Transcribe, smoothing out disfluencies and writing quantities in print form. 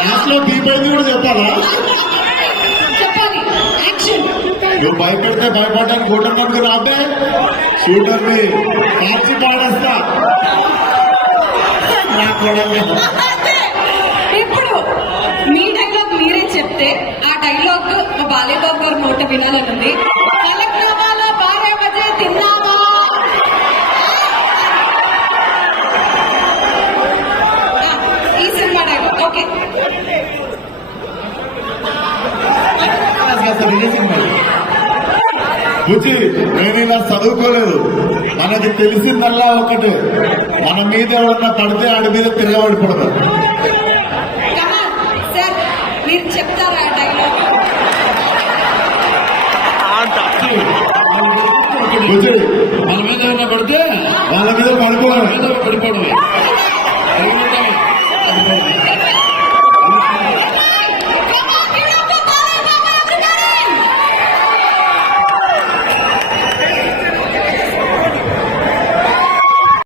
Last లో దీపైంది కూడా చెప్పాలా? చెప్పాలి. యాక్షన్. నువ్వు భయపడితే భయపడ్డానికి కొట్టడానికి రాబే షూటర్ని మార్చి పాడేస్తా. ఇప్పుడు మీ డైలాగ్ మీరే చెప్తే ఆ డైలాగ్ మా బాలేబాబు గారు నోట వినాలనుంది. పలక్నామాలో 12 బజే తిన్నామా? ఈ సినిమా డైలాగ్ ఓకే. బుజ్జి నేను ఇలా చదువుకోలేదు. మనకి తెలిసిందల్లా ఒకటి, మన మీద ఎవరన్నా పడితే ఆడి మీద తిరగబడిపడదు. సార్ మీరు చెప్తారా డైలాగ్? బుజ్జి మన మీద ఎవరన్నా పడితే వాళ్ళ మీద పడిపోవడమే.